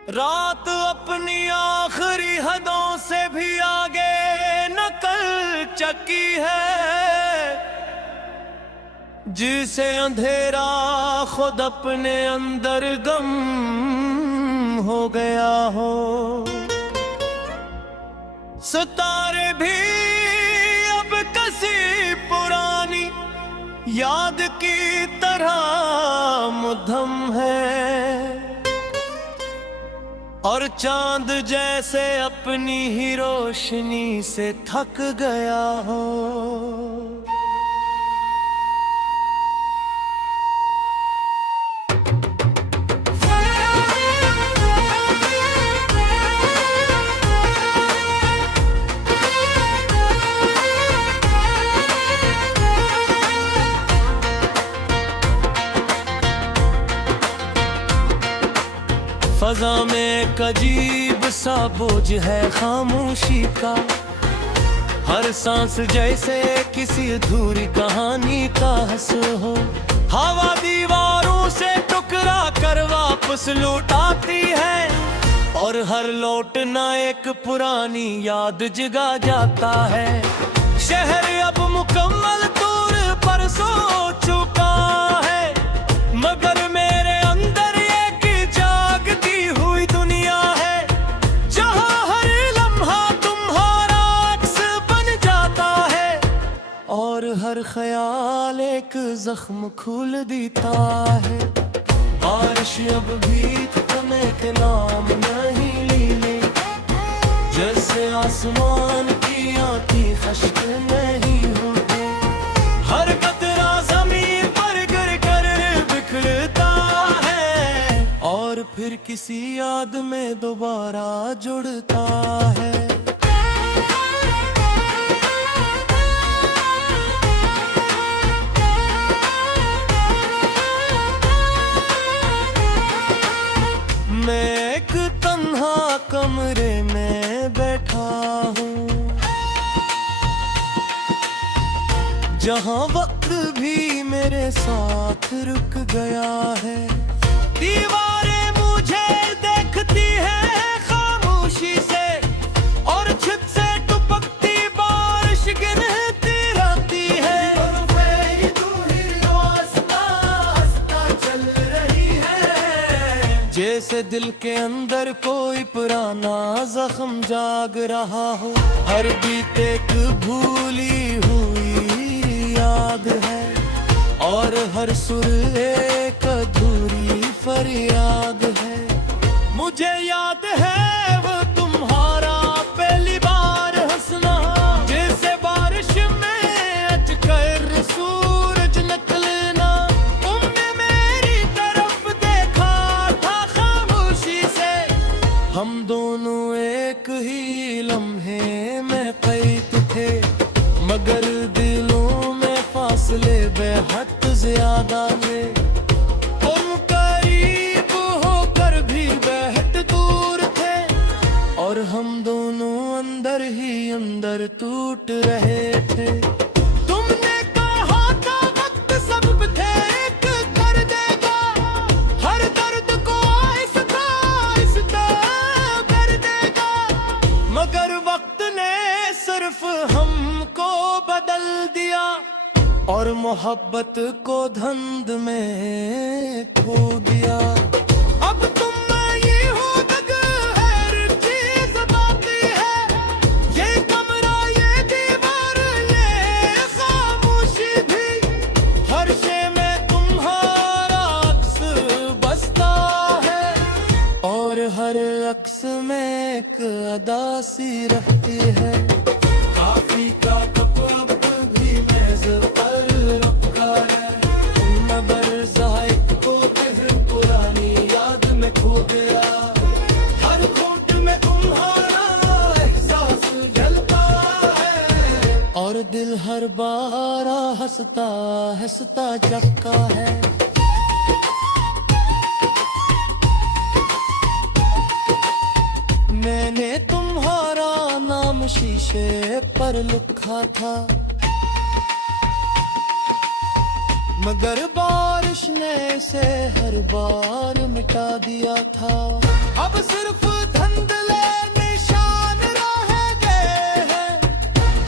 रात अपनी आखिरी हदों से भी आगे नकल चकी है, जिसे अंधेरा खुद अपने अंदर गम हो गया हो। सितारे भी अब किसी पुरानी याद की तरह मुद्दम है, और चांद जैसे अपनी ही रोशनी से थक गया हो। फजा में एक अजीब सा बोझ है खामोशी का, हर सांस जैसे किसी अधूरी कहानी का हंस हो। हवा दीवारों से टुकरा कर वापस लौटाती है, और हर लौटना एक पुरानी याद जगा जाता है। शहर अब मुकम्मल तौर पर सो चुका है, मगर मेरे अंदर हर ख्याल एक जख्म खोल देता है। बारिश अब भी थमने के नाम नहीं ले, जैसे आसमान की आती खश्क नहीं होती। हर कतरा जमीन पर गिर कर बिखरता है, और फिर किसी याद में दोबारा जुड़ता है। मैं एक तन्हा कमरे में बैठा हूँ, जहाँ वक्त भी मेरे साथ रुक गया है। दीवारें मुझे देखती हैं खामोशी से, और छत से टपकती बारिश गिरती रहती है। जैसे दिल के अंदर कोई पुराना जख्म जाग रहा हो, हर बीत एक भूली हुई याद है, और हर सुर एक अधूरी फरियाद है। मुझे याद है वो तुम्हारा पहली बार हंसना, जैसे बारिश में अटकर सूरज निकलना। हम दोनों एक ही लम्हे में कैद थे, मगर दिलों में फासले बेहद ज्यादा थे। तुम करीब होकर भी बेहद दूर थे, और हम दोनों अंदर ही अंदर टूट रहे थे। तुमने कहा था वक्त सब ठीक कर देगा, हर दर्द को आहिस्ता आहिस्ता कर देगा, मगर वक्त ने सिर्फ हमको बदल दिया, और मोहब्बत को धुंध में खो दिया। अब तुम में ये हो हर चीज बाकी है, ये कमरा ये दीवार ये खामोशी भी, हर शे में तुम्हारा अक्स बसता है, और हर अक्स में एक अदा सी रहती है। काफी का कप अब भी मेज पर रखा है, मगर ज़ाहिद को दिल पुरानी याद में खो गया। हर घूंट में तुम्हारा एहसास जलता है, और दिल हर बार हंसता हंसता जगता है। मैंने तुम्हारा नाम शीशे पर लिखा था, मगर बारिश ने से हर बार मिटा दिया था। अब सिर्फ धुंधले निशान रह गए हैं,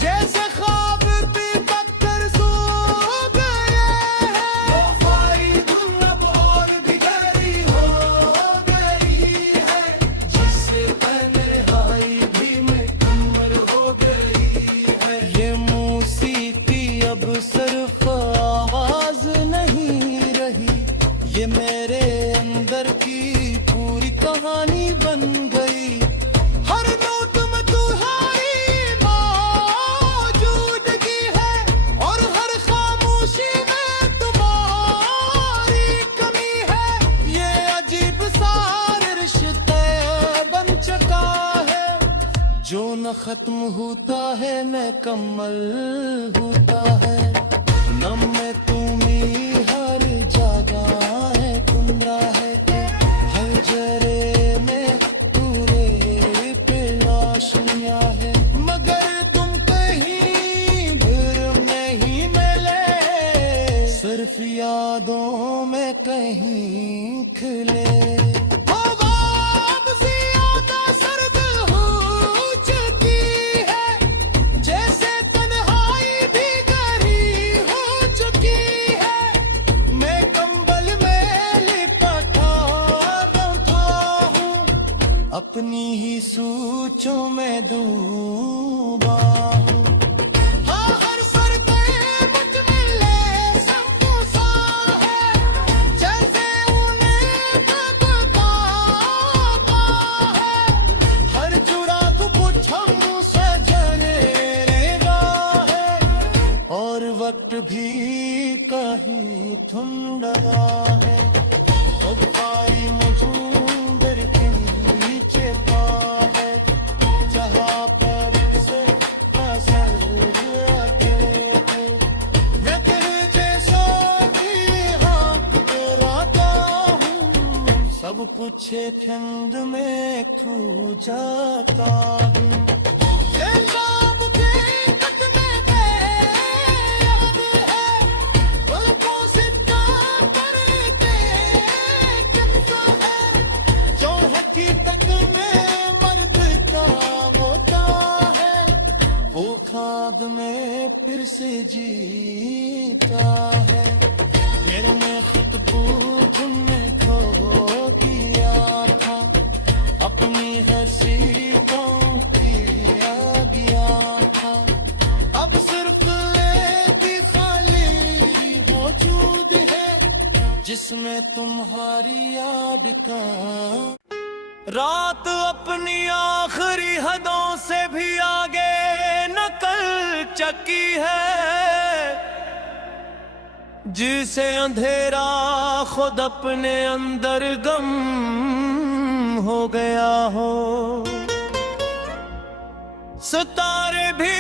जैसे ख्वाब भी पत्थर सो गए हैं। वफाई धुन अब और भी गहरी हो गई है, जिससे तन्हाई भी मुकम्मल हो गई है। ये मौसीकी अब सिर्फ आवाज नहीं रही, ये मेरे अंदर की पूरी कहानी बन गई। हर नोट में तुम्हारी मौजूदगी है, और हर खामोशी में तुम्हारी कमी है। ये अजीब सा रिश्ता बन चुका है, जो न खत्म होता है न कमल होता है। नम में तुम्ही हर जगह है, कुंदरा है हर जरे में पूरे पे लाशनियाँ है, मगर तुम कहीं भर नहीं मिले, सिर्फ यादों में कहीं खिले। हवा अब ज़्यादा सर्द हो चुकी है, जैसे तन्हाई भी गहरी हो चुकी है। मैं कंबल में लिपटा बैठा हूँ, अपनी ही सोचों में डूबा हूँ। हाँ, हर पर्दे मुझ में लेसम सा है, जैसे उन्हें दबता है। हर चुराग कुछ हमसे जनेगा है, और वक्त भी कहीं थम लगा है। वफाई मजूदर के नीचे पा है, जहाँ पर से असर आते हैं। मैं तेरे जैसा भी हाथ तेराता हूँ, सब कुछ एक हिंद में खो जाता हूँ। ये शाम के तक में याद है, पलकों से करते चलता है, जो हकीकत में मर्द का होता है, वो ख्वाब में फिर से जीता है। फिर मैं खुद को धुन में खो दिया था, अपनी हैसियतों की गया था। अब सिर्फ एक ही खाली मौजूद है, जिसमें तुम्हारी याद का। रात अपनी आखिरी हदों से भी आगे नकल चकी है, जिसे अंधेरा खुद अपने अंदर गम हो गया हो। सितारे भी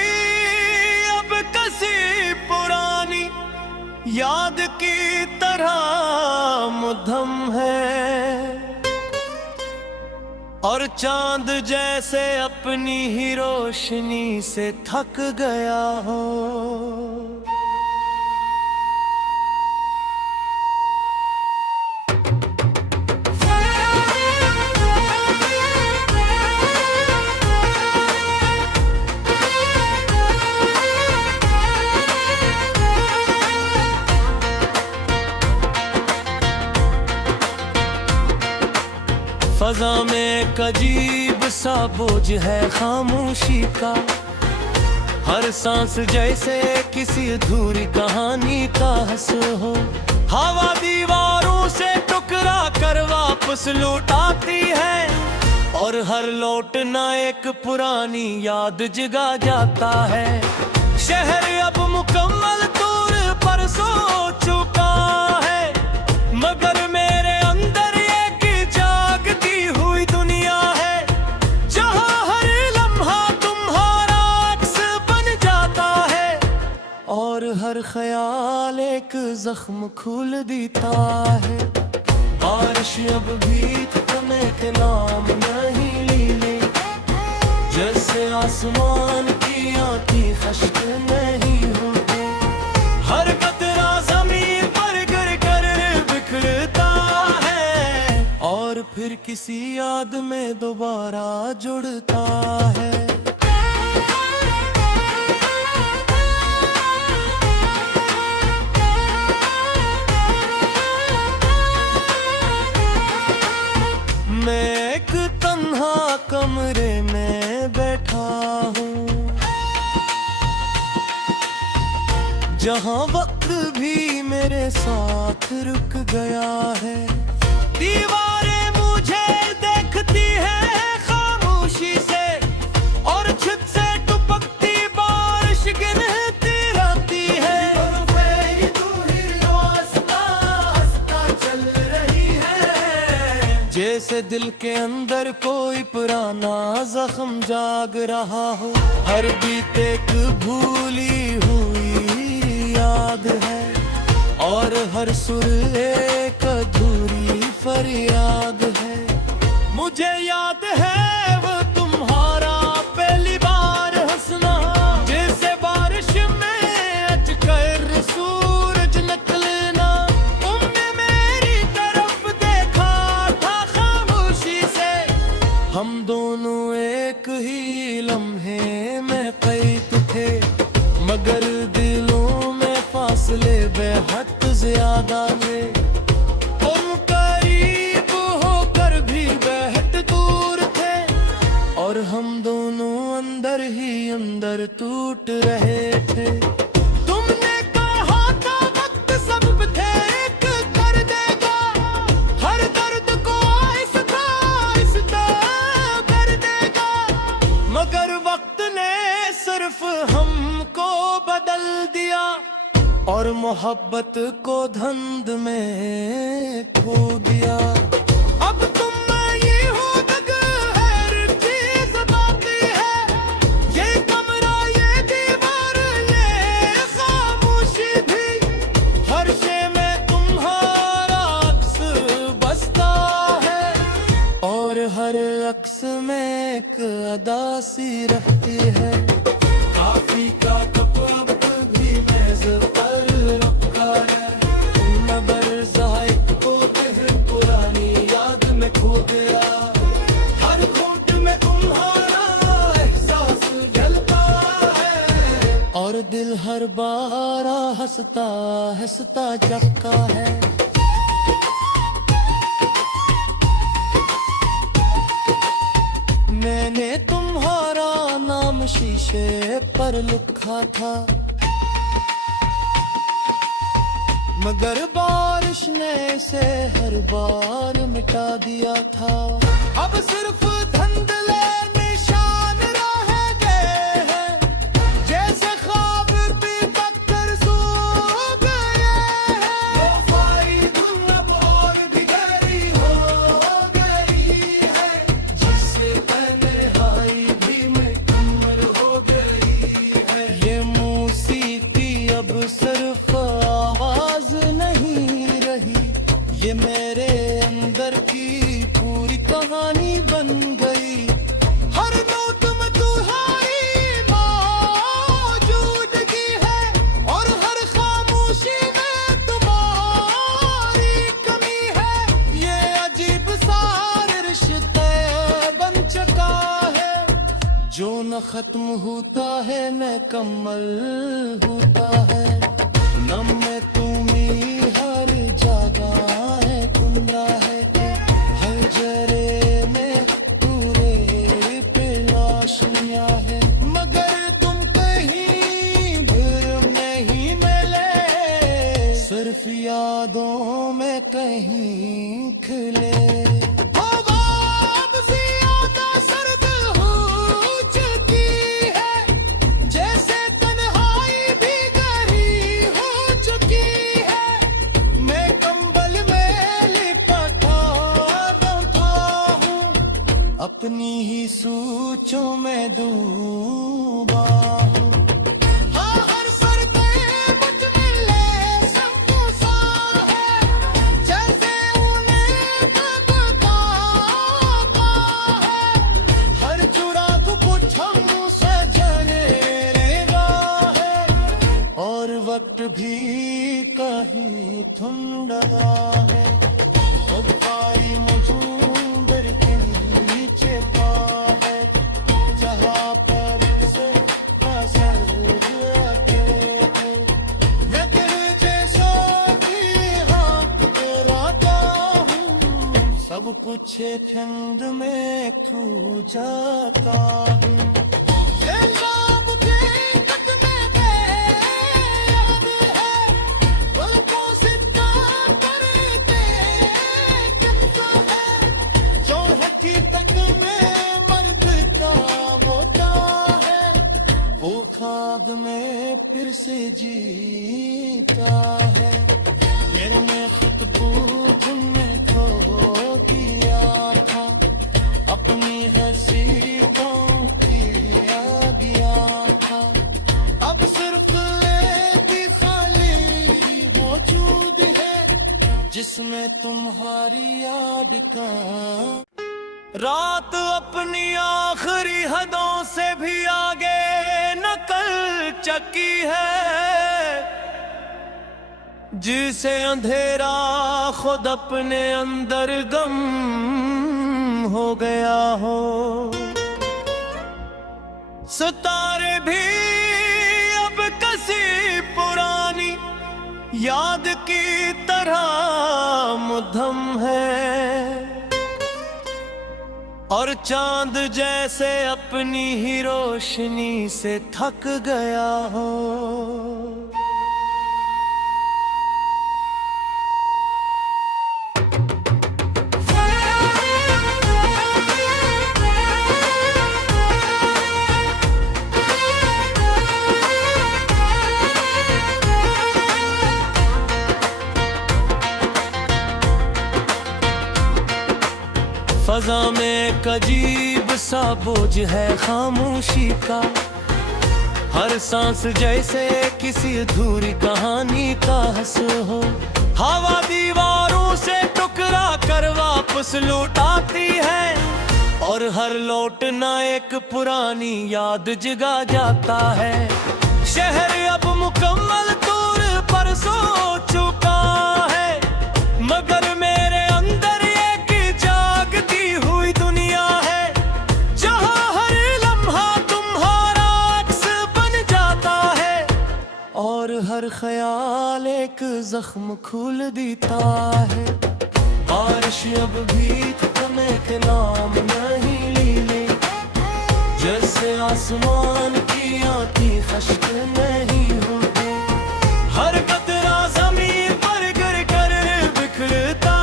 अब कसी पुरानी याद की तरह मुद्दम है, और चांद जैसे अपनी ही रोशनी से थक गया हो। फजा में एक अजीब सा बोझ है खामोशी का, हर सांस जैसे किसी अधूरी कहानी का हंस हो। हवा दीवारों से टुकरा कर वापस लौटाती है, और हर लौटना एक पुरानी याद जगा जाता है। शहर अब मुकम्मल तौर पर सो चुका है, मगर मेरे अंदर एक जागती हुई दुनिया है, जहाँ हर लम्हा तुम्हारा अक्स बन जाता है, और हर ख्याल एक जख्म खोल देता है। बारिश अब भी थमने के नाम नहीं ली, जैसे आसमान की आती खश्क नहीं होती। हर कतरा जमीन पर गिर कर बिखरता है, और फिर किसी याद में दोबारा जुड़ता है। मैं एक तन्हा कमरे में बैठा हूँ, जहाँ वक्त भी मेरे साथ रुक गया है। दीवारें मुझे देखती हैं खामोशी से, और छत से टपकती बारिश गिरती रहती है। चल रही है जैसे दिल के अंदर कोई पुराना जख्म जाग रहा हो। हर बीत एक भूली हुई याद है, और हर सुर एक अधूरी फरियाद है। मुझे याद है वो तुम्हारा पहली बार हंसना, जैसे बारिश में अटकर सूरज निकलना। तुमने मेरी तरफ देखा था खामोशी से, हम दोनों एक ही लम्हे में कैद थे, मगर दिलों में फासले बेहद ज्यादा थे। तुम करीब होकर भी बेहद दूर थे, और हम दोनों अंदर ही अंदर टूट रहे थे। तुमने कहा था वक्त सब ठीक कर देगा, हर दर्द को आहिस्ता आहिस्ता कर देगा, मगर वक्त ने सिर्फ हमको बदल दिया, और मोहब्बत को धुंध में खो दिया। अब तुम नहीं हो, हर चीज बाकी है, ये कमरा, ये दीवार, ये खामोशी भी। हर शे में तुम्हारा अक्स बसता है, और हर अक्स में एक अदा सी रहती है। काफी का कप अब भी मेज पर रखा है, मगर ज़ाहिद को पुरानी याद में खो गया। हर घूंट में तुम्हारा एहसास जलता है, और दिल हर बार हंसता हंसता जगता है। मैंने तुम्हारा नाम शीशे पर लिखा था, मगर बारिश ने इसे हर बार मिटा दिया था। अब सिर्फ धुंधले निशान रह गए हैं, जैसे ख्वाब भी पत्थर सो गए हैं। वफाई धुन अब और भी गहरी हो गई है, जिससे तन्हाई भी मुकम्मल हो गई है। ये मौसीकी अब सिर्फ आवाज नहीं रही, ये मेरे अंदर की पूरी कहानी बन गई। हर नोट में तुम्हारी मौजूदगी है, और हर खामोशी में तुम्हारी कमी है। ये अजीब सा रिश्ते बन चुका है, जो न खत्म होता है न कमल होता है। नम में तुम्ही हर जगह है, कुंदरा है हर जरे में, पूरे पे लाशनियाँ है, मगर तुम कहीं भर नहीं मिले। सिर्फ यादों में कहीं खिले। अपनी ही सोचों में डूबा हूँ। हाँ, हर पर्दे मुझ में लेसम सा है, जैसे उन्हें दबता है। हर चुराग कुछ हमसे जलेगा है, और वक्त भी कहीं थम रहा है। कब पाई मजूदर पूछे ठंड में खो जाता हूँ। ये ख्वाब हकीकत में बेयाद है, पलकों से काम करते करता है, जो हकीकत में मर्द का होता है, वो ख्वाब में फिर से जीता है। मेरे में खुद पूछ में खो गया था, अपनी हैसियतों किया गया था। अब सिर्फ एक ही खाली मौजूद है, जिसमें तुम्हारी याद का। रात अपनी आखिरी हदों से भी आगे नकल चकी है, जिसे अंधेरा खुद अपने अंदर गम हो गया हो। सितारे भी अब किसी पुरानी याद की तरह मुद्दम है, और चांद जैसे अपनी ही रोशनी से थक गया हो। फजा में एक अजीब सा बोझ है खामोशी का, हर सांस जैसे किसी अधूरी कहानी का हंस हो। हवा दीवारों से टुकरा कर वापस लौटाती है, और हर लौटना एक पुरानी याद जगा जाता है। शहर अब मुकम्मल तौर पर सो चुका है, मगर मेरे हर ख्याल एक जख्म खोल देता है। बारिश अब भी थमे के नाम नहीं ले, जैसे आसमान की आती खश्क नहीं होती। हर कतरा जमीन पर गिर कर बिखरता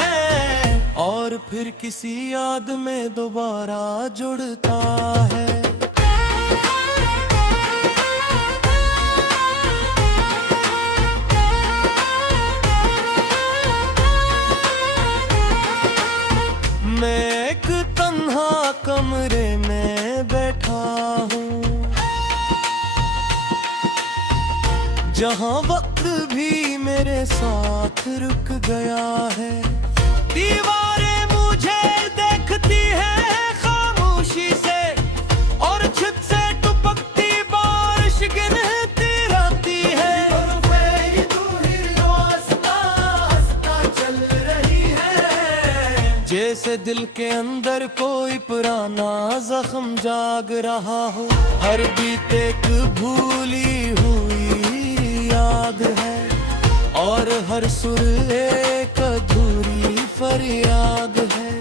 है, और फिर किसी याद में दोबारा जुड़ता है। मैं एक तन्हा कमरे में बैठा हूँ, जहाँ वक्त भी मेरे साथ रुक गया है। दीवारें मुझे देखती है खामोशी से, और छत से टपकती बारिश गिरती रहती है। जैसे दिल के अंदर कोई पुराना जख्म जाग रहा हो, हर बीत एक भूली हुई याद है, और हर सुर एक अधूरी फरियाद है।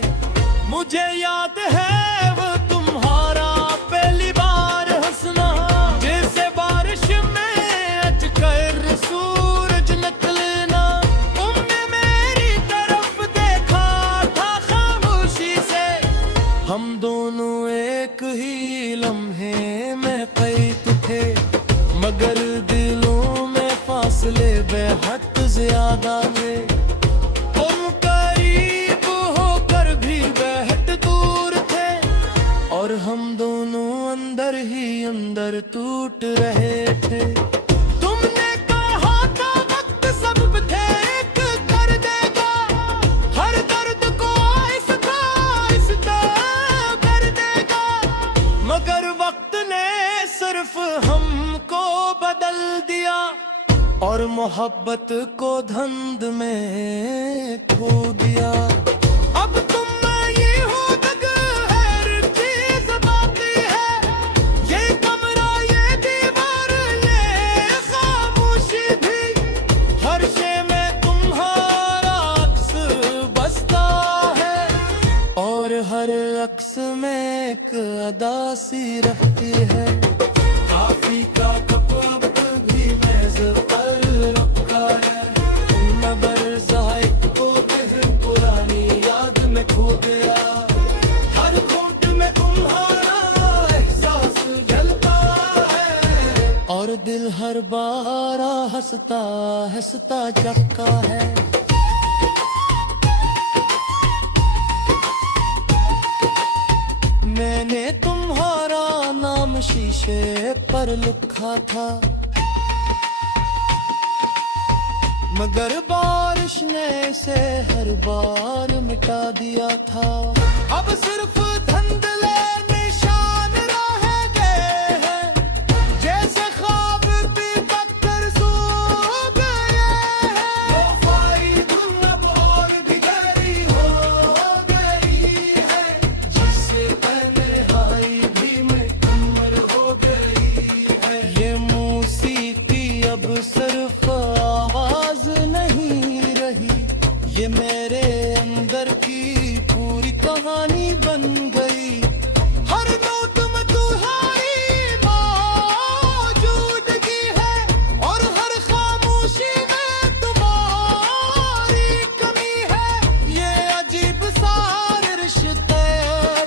मुझे याद है वो तुम्हारा पहली बार हंसना, जैसे बारिश में अटकर सूरज निकलना। तुमने मेरी तरफ देखा था खामोशी से, हम दोनों एक ही लम्हे में कैद थे, मगर दिलों में फासले बेहद ज्यादा थे। तुम करीब होकर भी बेहद दूर थे, और हम दोनों अंदर ही अंदर टूट रहे थे। तुमने कहा था वक्त सब ठीक कर देगा, हर दर्द को आहिस्ता आहिस्ता कर देगा, मगर वक्त ने सिर्फ हमको बदल दिया, और मोहब्बत को धंध में खो दिया। अब तुम में ये हो हर चीज बाकी है, ये कमरा ये दीवार ये खामोशी भी, हर शे में तुम्हारा अक्स बसता है। हर अक्स में एक अदा सी रहती है। काफी का कप अब भी मेज पर रखा है, मगर जायक को पुरानी याद में खो गया। हर घूंट में तुम्हारा एहसास जलता है, और दिल हर बार हंसता हंसता जगता है। मैंने तुम्हारा नाम शीशे पर लिखा था, मगर बारिश ने इसे हर बार मिटा दिया था। अब सिर्फ धुंधले निशान रह गए हैं, जैसे ख्वाब भी पत्थर सो गए हैं। वफाई धुन अब और भी गहरी हो गई है, जिससे तन्हाई भी मुकम्मल हो गई है। ये मौसीकी अब सिर्फ आवाज नहीं रही, ये मेरे अंदर की पूरी कहानी बन गई। हर नोट में तुम्हारी मौजूदगी है, और हर खामोशी में तुम्हारी कमी है। ये अजीब सा रिश्ते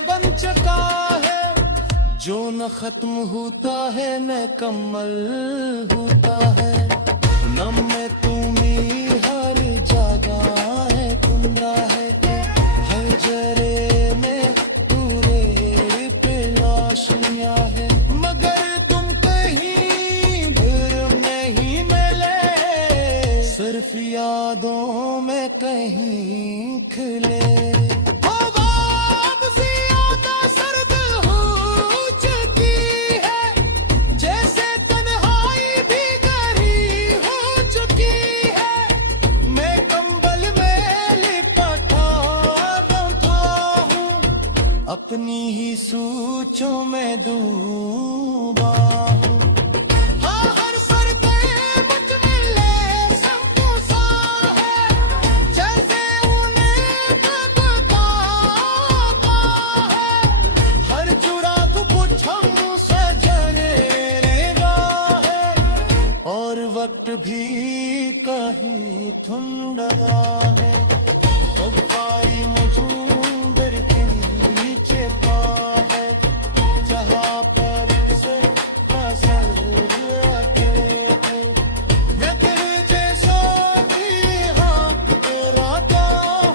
बन चुका है, जो न खत्म होता है न कमल होता है। नम में तुम्ही हर जगह है, कुंदरा है हर जरे में तुरे पे लाशनियां है, मगर तुम कहीं भर नहीं मिले, सिर्फ यादों में कहीं खिले। अपनी ही सोचों में डूबा हूँ। हाँ, हर पर्दे मुझ में लेसम सा है, जैसे उन्हें दबता है। हर चुराग कुछ हमसे जनेगा है, और वक्त भी कहीं थम लगा है। वफाई मजूदर के नीचे पा है, जहाँ पर से असर आते हैं। मैं तेरे जैसा भी हाँक कराता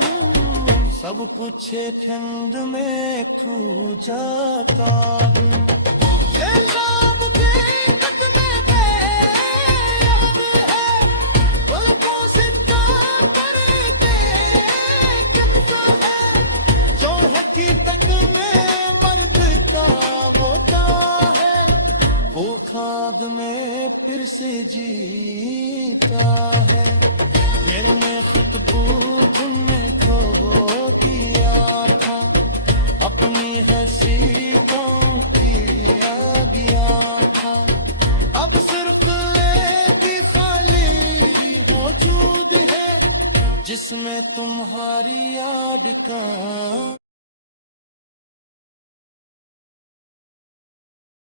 हूँ, सब कुछ एक हिंद में खो जाता हूँ। ख्वाब में फिर से जीता है, मेरे में खुद को तुमने खो दिया था। अपनी हंसी को किया गया था, अब सिर्फ एक खाली मौजूद है, जिसमें तुम्हारी याद का